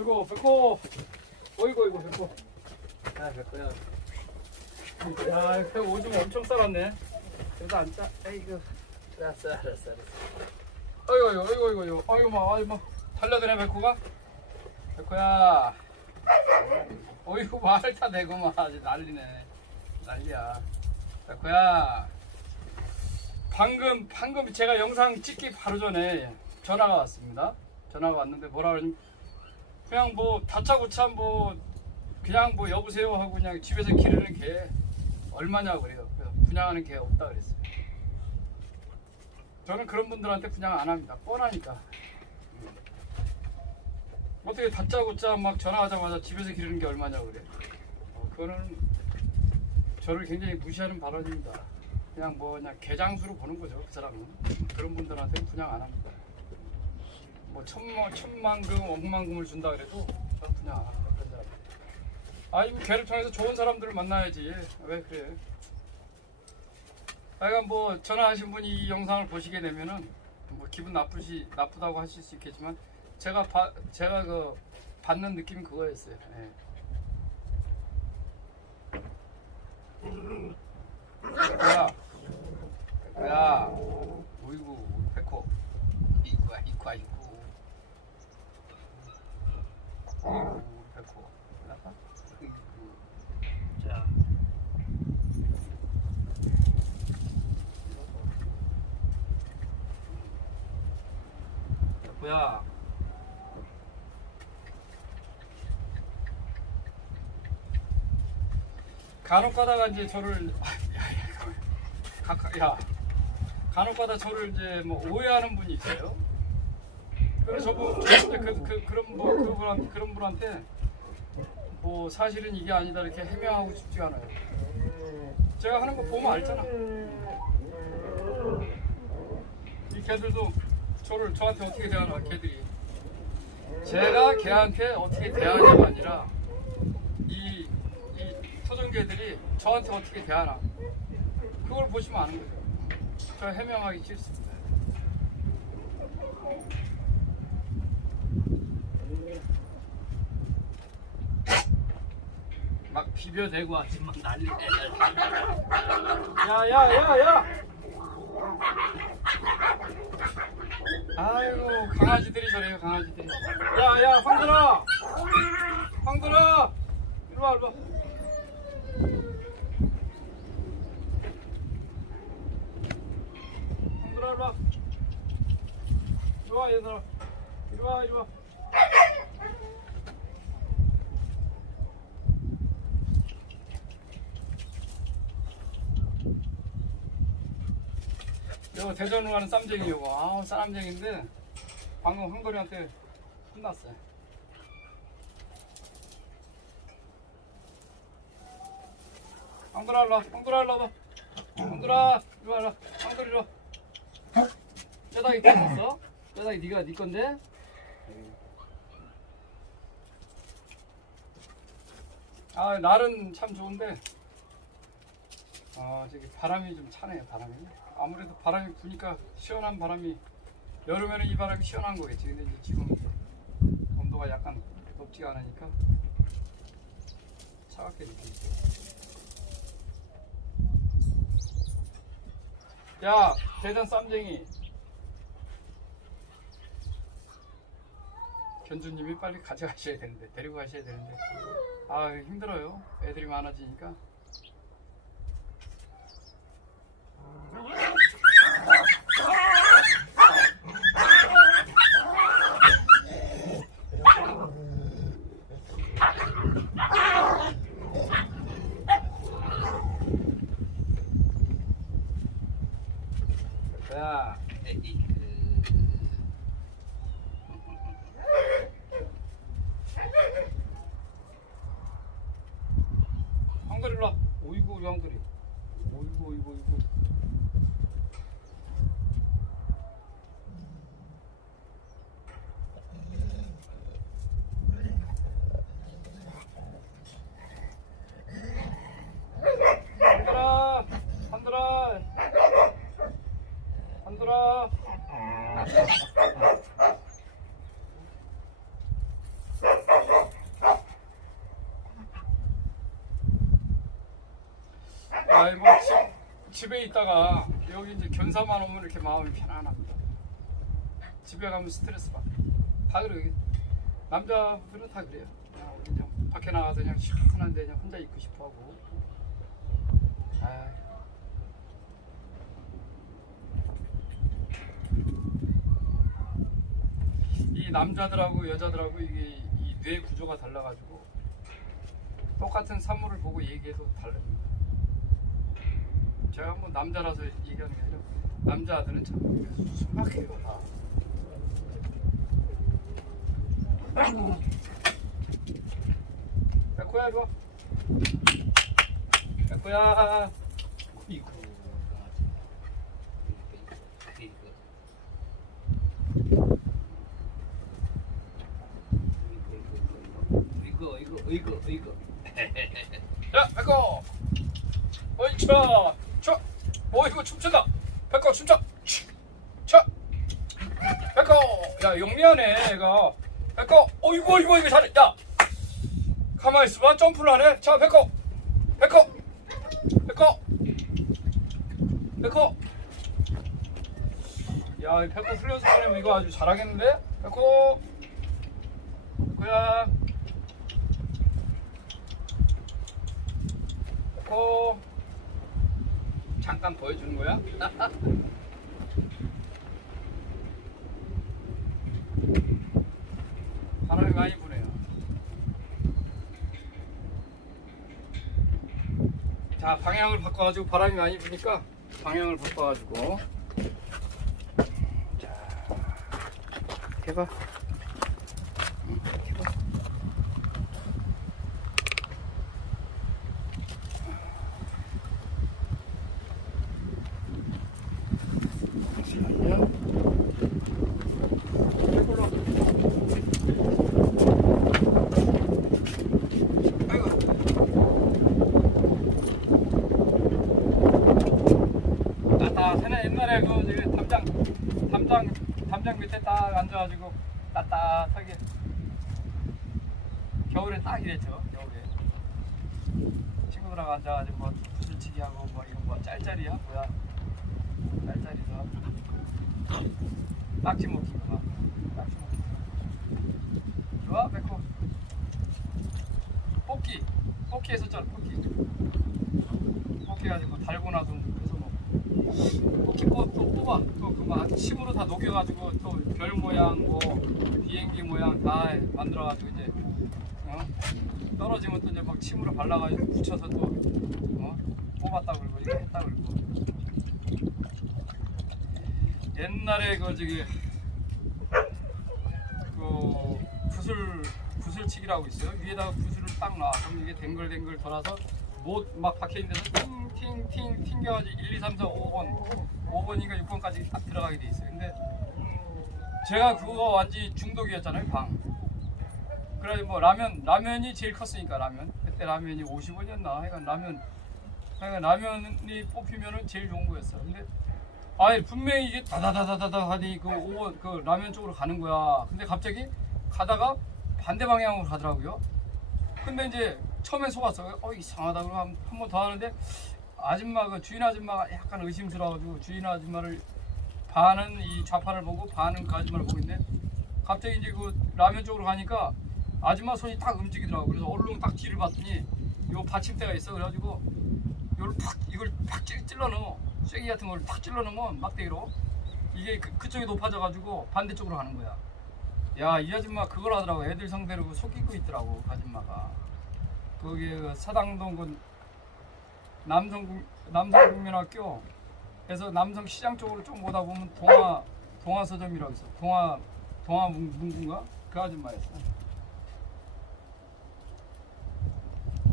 어이구 백호 어이구 어이구 백호 야 백호야 야 백호 오줌 엄청 싸놨네. 그래도 안 싸. 에이구. 알았어 알았어 알았어. 어이구 어이구 어이구 어이구 어이구. 막 어이구 막 달려드네 백호가. 백호야. 어이구 말을 다 대고 막 아주 난리네. 난리야. 백호야. 방금 방금 제가 영상 찍기 바로 전에 전화가 왔습니다. 전화가 왔는데 뭐라 그러냐면 그냥 뭐 다짜고짜 뭐 그냥 뭐 여보세요 하고 그냥 집에서 기르는 개 얼마냐고 그래요. 분양하는 개 없다 그랬어요. 저는 그런 분들한테 분양 안 합니다. 뻔하니까. 음. 어떻게 다짜고짜 막 전화하자마자 집에서 기르는 게 얼마냐고 그래. 어, 그거는 저를 굉장히 무시하는 발언입니다. 그냥 뭐 그냥 개장수로 보는 거죠 그 사람은 그런 분들한테 분양 안 합니다 뭐 천만 천만금 억만금을 준다 그래도 저는 분양 안 합니다 그런 사람 아니 뭐 걔를 통해서 좋은 사람들을 만나야지. 왜 그래? 하여간 뭐 전화하신 분이 이 영상을 보시게 되면은 뭐 기분 나쁘시 나쁘다고 하실 수 있겠지만 제가 바, 제가 그 받는 느낌이 그거였어요. 예. 야, 야, 어이구, 백호, 이거야, 이거야, 이거. 어이구, 백호. 나가? 어이구. 자. 백호 야. 간혹 가다가 이제 저를 야야 가까 야 간혹 가다 저를 이제 뭐 오해하는 분이 있어요. 그래서 저분 저 그, 그 그런 뭐 그분한테 그런 분한테 뭐 사실은 이게 아니다 이렇게 해명하고 싶지 않아요. 제가 하는 거 보면 알잖아. 이 개들도 저를 저한테 어떻게 대하나 개들이 제가 걔한테 어떻게 대하냐가 아니라 이, 이 토종개들이 저한테 어떻게 대하나 그걸 보시면 아는 거죠. 저 해명하기 싫습니다. 막 비벼대고 아주 막 난리네. 야야야야! 아이고 강아지들이 저래요 강아지들이. 야야 황들아! 이리 와 이리 와. 황들아 이리 와. 이리 와 얘들아. 이리 와 이리 와. 이거 대전으로 가는 쌈쟁이 이거 아우 쌈쟁인데 방금 한거리한테 혼났어요. 황들아 일로 와. 황들아 일로 와봐. 황들아 이리 와 이리 와 황들 이리 와 뼈다귀 뜯었어? 뼈다귀 네가 네 건데? 아 날은 참 좋은데. 아 저기 바람이 좀 차네요 바람이 아무래도 바람이 부니까 시원한 바람이 여름에는 이 바람이 시원한 거겠지. 근데 이제 지금 온도가 약간 높지가 않으니까 차갑게 느껴지죠. 야 대전 쌈쟁이. 견주님이 빨리 가져가셔야 되는데 데리고 가셔야 되는데. 아 힘들어요. 애들이 많아지니까 한글이 일로 와 오이구 한글이. 오이구 오이구 오이구 한들아 한들아. 한들아 아이 뭐 집, 집에 있다가 여기 이제 견사만 오면 이렇게 마음이 편안합니다. 집에 가면 스트레스 받아. 다 그래 여기 남자분들은 다 그래요. 그냥 어디 좀 밖에 나가서 그냥 시원한데 그냥 혼자 있고 싶어하고. 이 남자들하고 여자들하고 이게 이뇌 구조가 달라가지고 똑같은 산물을 보고 얘기해도 다릅니다. 제가 뭐 남자라서 얘기하는 게 아니라 남자들은 참 순박해요 다. 백호야 와. 백호야. 이거. 이거 이거 이거 야 백호. 쳐. 쳐. 어 이거 춤춘다. 백호 춤춰. 쳐. 백호. 야 용미하네 얘가. 백호. 어 이거 이거 이거 잘해. 야. 가만히 있어봐 점프를 하네. 자 백호. 백호. 백호. 백호. 야, 이 백호 훈련 선생님 이거 아주 잘하겠는데? 백호. 백호야. 백호. 잠깐 보여주는 거야? 바람이 많이 부네요. 자, 방향을 바꿔가지고 바람이 많이 부니까 방향을 바꿔가지고 자, 이렇게 봐. 응, 이렇게 봐. 잠시만요. 이쪽으로. 아이고. 따뜻하네 옛날에 그 담장 담장 담장 밑에 딱 앉아가지고 따뜻하게 겨울에 딱 이랬죠 겨울에. 친구들하고 앉아가지고 뭐 구슬치기 하고 뭐 이거 뭐 짤짤이야 뭐야. 짤짤이서 딱지 먹기 막 딱지 먹기. 좋아 백호. 뽑기 뽑기 했었잖아 뽑기. 뽑기 가지고 달고나 좀 해서 뭐뽑 기 뽑, 또 뽑아 또그막 침으로 다 녹여가지고 또 별 모양 뭐 비행기 모양 다 만들어가지고 이제 어? 떨어지면 또 이제 막 침으로 발라가지고 붙여서 또 어? 뽑았다 그러고 이거 했다 그러고 옛날에 그 저기 그 구슬 구슬치기라고 있어요 위에다가 구슬을 딱 놔 그럼 이게 댕글댕글 돌아서 못 막 박혀 있는 데서 팅팅팅 튕겨가지고 1, 2, 3, 4, 5번. 5번인가 6번까지 딱 들어가게 돼 있어요. 근데 제가 그거 완전 중독이었잖아요 방. 그래 뭐 라면 라면이 제일 컸으니까 라면. 그때 라면이 50원이었나? 하여간 라면 하여간 라면이 뽑히면은 제일 좋은 거였어 근데 아니 분명히 이게 다다다다다다 하니 그 5번 그 라면 쪽으로 가는 거야. 근데 갑자기 가다가 반대 방향으로 가더라고요. 근데 이제 처음엔 속았어 어 이상하다. 그러고 한번 더 하는데 아줌마 그 주인 아줌마가 약간 의심스러워가지고 주인 아줌마를 반은 이 좌판을 보고 반은 그 아줌마를 보고 있는데 갑자기 이제 그 라면 쪽으로 가니까 아줌마 손이 딱 움직이더라고. 그래서 얼른 딱 뒤를 봤더니 요 받침대가 있어. 그래가지고 이걸 팍 이걸 팍 찔- 찔러 넣어. 쐐기 같은 걸 탁 찔러 넣으면 막대기로 이게 그, 그쪽이 높아져가지고 반대쪽으로 가는 거야. 야 이 아줌마 그걸 하더라고. 애들 상대로 그 속이고 있더라고 그 아줌마가. 거기 그 사당동 그 남성 남성국민학교 그래서 남성 시장 쪽으로 좀 오다 보면 동화 동화 서점이라고 있어. 동화 동화 문- 문구인가? 그 아줌마였어.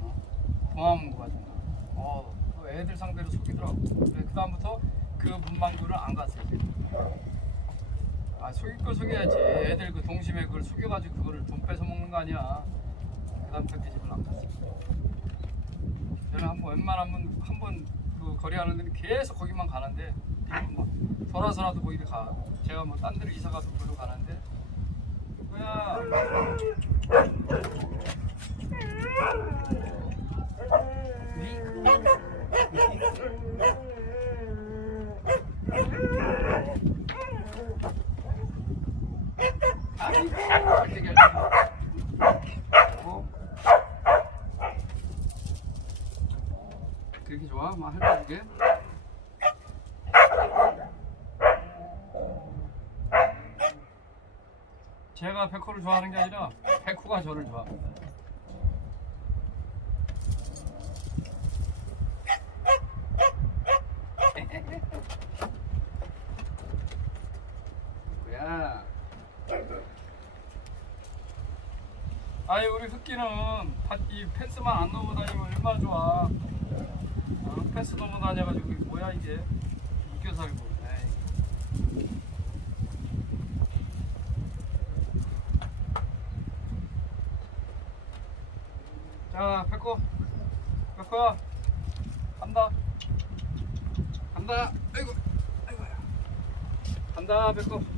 어? 동화 문구 아줌마. 어, 그 애들 상대로 속이더라고. 그래 그 다음부터 그 문방구를 안 갔어요 아 속일 걸 속여야지. 애들 그 동심에 그걸 속여가지고 그거를 돈 뺏어 먹는 거 아니야. 그 다음부터 그 집을 안 갔어 웬만하면 한번 그 거래하는 데는 계속 거기만 가는데 이건 뭐 돌아서라도 거기를 가. 제가 뭐 딴 데로 이사 가도 거기로 가는데 뭐야? 니? 아니 어떻게 할까? 어? 그렇게 좋아? 막 할까 그게? 제가 백호를 좋아하는 게 아니라 백호가 저를 좋아합니다. 뭐야? 아니 우리 흑기는 바- 이 펜스만 안 넘어 다니면 얼마나 좋아. 어, 펜스 넘어 다녀가지고 뭐야 이게 묶여 살고. 에이. 자 백호, 백호야 간다. 간다. 아이고, 아이고야. 간다 백호.